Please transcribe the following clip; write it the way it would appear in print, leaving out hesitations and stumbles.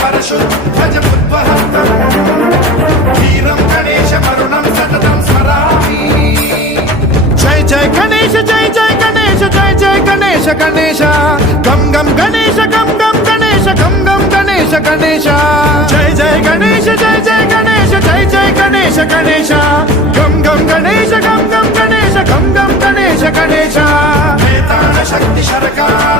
परशुध्वजमुद्वहन्तम् वीरं गणेशमरुणं सततं स्मरामि। जय जय गणेश जय जय गणेश जय जय गणेश गणेश गम गम गणेश गम गम गणेश गम गम गणेश गणेश जय जय गणेश जय जय गणेश जय जय गणेश गणेश गम गम गणेश गम गम गणेश गम गम गणेश गणेश। शक्ति शरकार